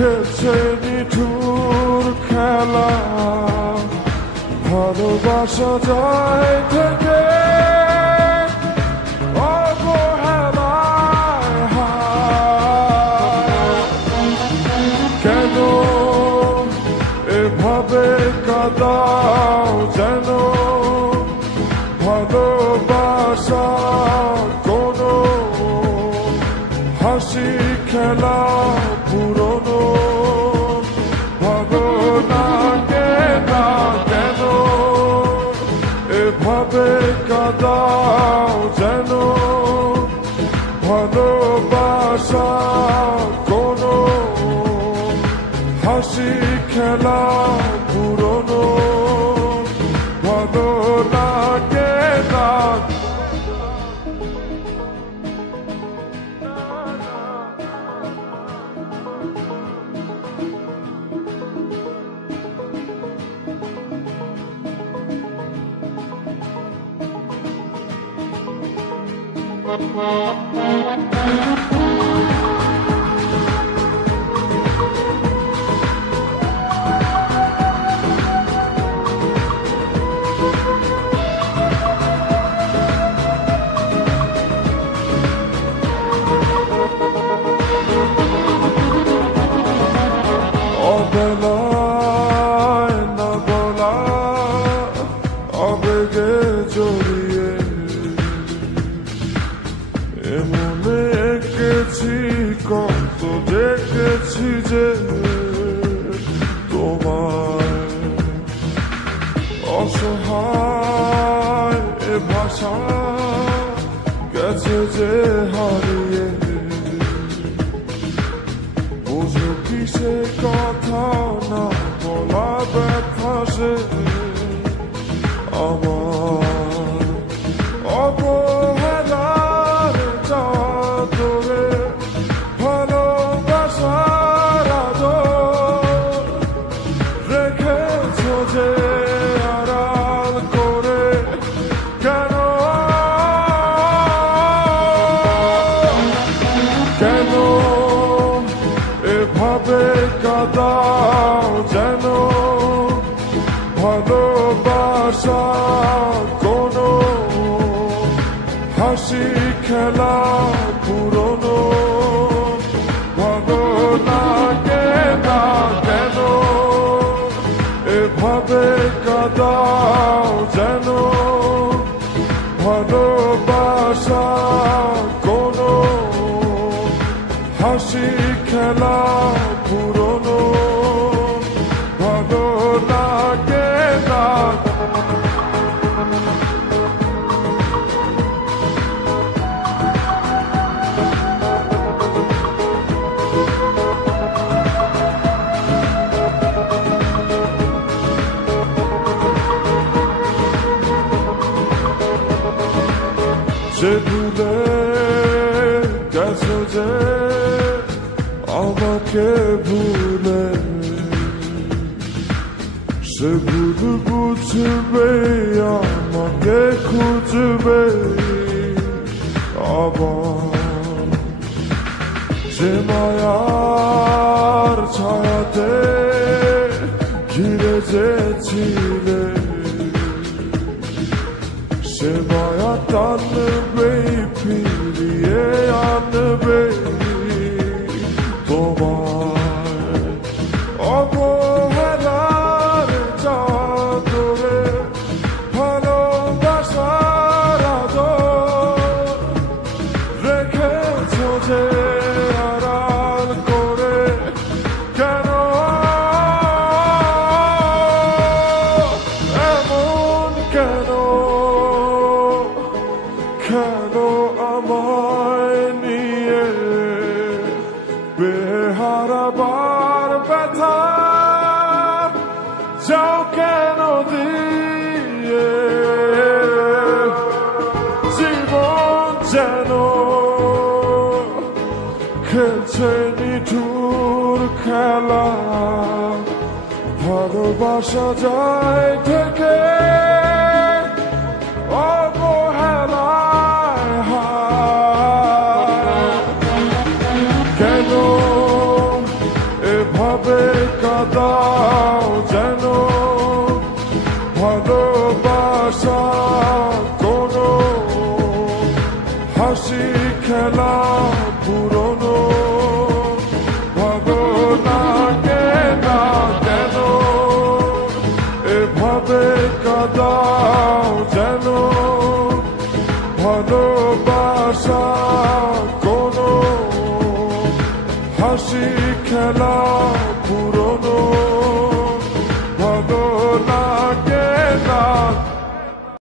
খেলছে নিঠুর খেলা, ভালোবাসা যায় থেকে অবহেলায় হায়। কেন এভাবে কাঁদাও যেন ভালোবাসা কোনো হাসি খেলা পুরনো ভাবনাকে না কেন এভাবে কাঁদাও যেন ভালোবাসা কোনো হাসি খেলা পুরনো ভাবনাকে না। অবেলায় না বলা আবেগে জড়িয়ে এমনে এঁকেছি কত দেখেছি যে তোমায় অসহায় এ ভাষা গেছে যে হারিয়ে বুঝো কি সে কথা না বলা ব্যথা সে আমার অবহেলার চাদরে ভালোবাসার আদর রেখেছো যে আড়াল করে কেন কেন এভাবে কাঁদাও যেন ভালোবাসা কোনো হাসি খেলা পুরনো ভাবনাকে না কেন এভাবে কাঁদাও যেন ভালোবাসা কোনো হাসি খেলা পুরনো ভাবনাকে না। যে ভুলে গেছো যে আমাকে ভুলে সে ভুল বুঝবে আমাকে খুঁজবে আবার যে মায়ার ছায়াতে ঘিরে যেছিলে সে মায়া টানবে ফিরিয়ে আনবে তোমার অবহেলার চাদরে ভালোবাসার আদর রেখেছো যে আড়াল করে কেন এমন কেন কেন আমায় নিয়ে বেহারাবার ব্যথা যাও কেন দিয়ে জীবন যেন খেলছে নিঠুর খেলা, ভালোবাসা যায় থেকে অবহেলায় হায়। কেন এ কাঁদাও যেন ভালোবাসা কোনো হাসি খেলা পুরনো ভাবনাকে না কেন এভাবে কাঁদাও যেন ভালোবাসা কোনো হাসি খেলা পুরনো